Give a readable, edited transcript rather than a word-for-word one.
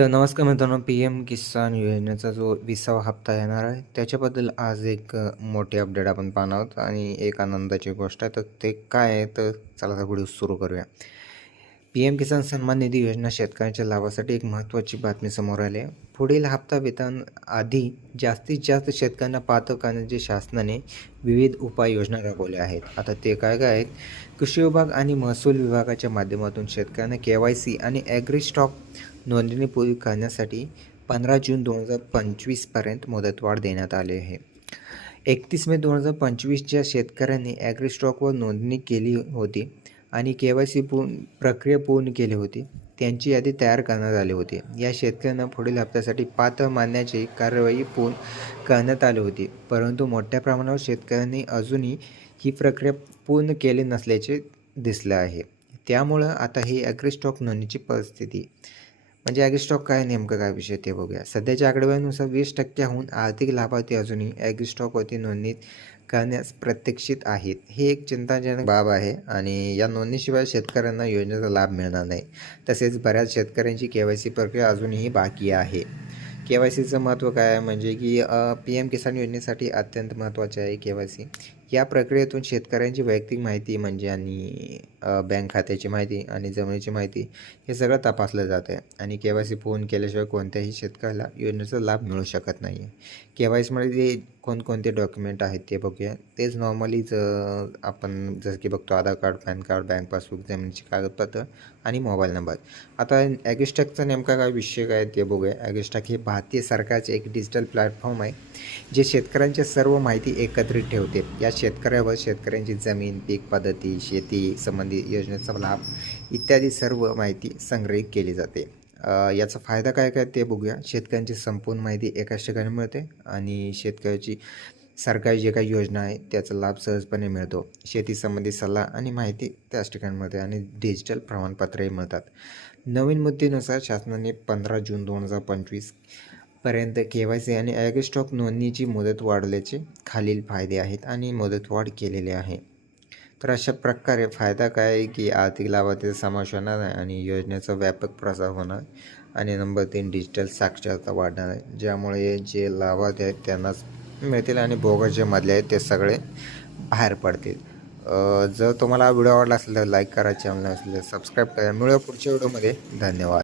तर नमस्कार मित्रांनो, पी-एम किसान योजनेचा जो 20वा हप्ता येणार आहे, त्याच्याबद्दल आज एक मोठी अपडेट आपण पाहणार आहोत आणि एक आनंदाची गोष्ट आहे. तर ते काय आहे, तर चला आता व्हिडिओ सुरू करूया. पी-एम किसान सन्मान निधी योजना शेतकऱ्यांच्या लाभासाठी एक महत्त्वाची बातमी समोर आली आहे. पुढील हप्ता वेतन आधी जास्तीत जास्त शेतकऱ्यांना पात्र करण्याचे शासनाने विविध उपाययोजना राबवल्या आहेत. आता ते काय काय आहेत? कृषी विभाग आणि महसूल विभागाच्या माध्यमातून शेतकऱ्यांना के-वाय-सी आणि ॲग्री स्टॉक नोंदणी पूर्वी करण्यासाठी 15 जून 2025 पर्यंत मुदतवाढ देण्यात आली आहे. 31 मे 2025च्या शेतकऱ्यांनी ॲग्री स्टॉकवर नोंदणी केली होती आणि के-वाय-सी प्रक्रिया पूर्ण केली होती, त्यांची यादी तयार करण्यात आली होती. या शेतकऱ्यांना पुढील हप्त्यासाठी पात्र मानण्याची कार्यवाही पूर्ण करण्यात आली होती, परंतु मोठ्या प्रमाणावर शेतकऱ्यांनी अजूनही ही प्रक्रिया पूर्ण केली नसल्याचे दिसलं आहे. त्यामुळं आता ही ॲग्री स्टॉक नोंदणीची परिस्थिती म्हणजे ॲग्री स्टॉक काय, नेमकं काय विषय ते बघूया. सध्याच्या आकडेवारीनुसार 20%हून आर्थिक लाभार्थी अजूनही ॲग्री स्टॉकवरती नोंदणी करण्यास प्रतीक्षित आहेत. ही एक चिंताजनक बाब आहे आणि या नोंदणीशिवाय शेतकऱ्यांना योजनेचा लाभ मिळणार नाही. तसेच बऱ्याच शेतकऱ्यांची के-वाय-सी प्रक्रिया अजूनही बाकी आहे. के-वाय-सीचं महत्त्व काय आहे, म्हणजे की पी-एम किसान योजनेसाठी अत्यंत महत्त्वाचे आहे के-वाय-सी. या प्रक्रियेतून शेतकऱ्यांची वैयक्तिक माहिती म्हणजे आणि बँक खात्याची माहिती आणि जमिनीची माहिती हे सगळं तपासलं जातं आहे आणि के-वाय-सी पूर्ण केल्याशिवाय कोणत्याही शेतकऱ्याला योजनेचा लाभ मिळू शकत नाही आहे. के-वाय-सीमध्ये जे कोणकोणते डॉक्युमेंट आहेत ते बघूया. तेच नॉर्मलीच आपण जसं की बघतो Aadhaar card, PAN card, bank passbook, जमिनीची कागदपत्र आणि मोबाईल नंबर. आता ॲग्री स्टॉकचा नेमका काय विषय काय ते बघूया. ॲग्री स्टॉक हे भारतीय सरकारचे एक डिजिटल प्लॅटफॉर्म आहे, जे शेतकऱ्यांच्या सर्व माहिती एकत्रित ठेवते. या शेतकऱ्यावर शेतकऱ्यांची जमीन, पीक पद्धती, शेती संबंधी योजनेचा लाभ इत्यादी सर्व माहिती संग्रहित केली जाते. याचा फायदा काय काय ते बघूया. शेतकऱ्यांची संपूर्ण माहिती एकाच ठिकाणी मिळते आणि शेतकऱ्याची सरकारी जे काही योजना आहे त्याचा लाभ सहजपणे मिळतो. शेतीसंबंधी सल्ला आणि माहिती त्याच ठिकाणी मिळते आणि डिजिटल प्रमाणपत्रही मिळतात. नवीन मुद्देनुसार शासनाने 15 जून 2025 पर्यंत के-वाय-सी आणि ॲग्री स्टॉक नोंदणीची मुदत वाढवल्याचे खालील फायदे आहेत आणि मुदतवाढ केलेली आहे. तर अशा प्रकारे फायदा काय आहे, की आर्थिक लाभार्थीचा समावेश होणार आहे आणि योजनेचा व्यापक प्रसार होणार आणि नंबर 3 डिजिटल साक्षरता वाढणार आहे, ज्यामुळे जे लाभार्थी आहेत त्यांनाच मिळतील आणि बोगस जे मधले आहेत ते सगळे बाहेर पडतील. जर तुम्हाला हा व्हिडिओ आवडला असेल तर लाईक करा, चॅनल असेल तर सबस्क्राईब करा. मिळूया पुढच्या व्हिडिओमध्ये. धन्यवाद.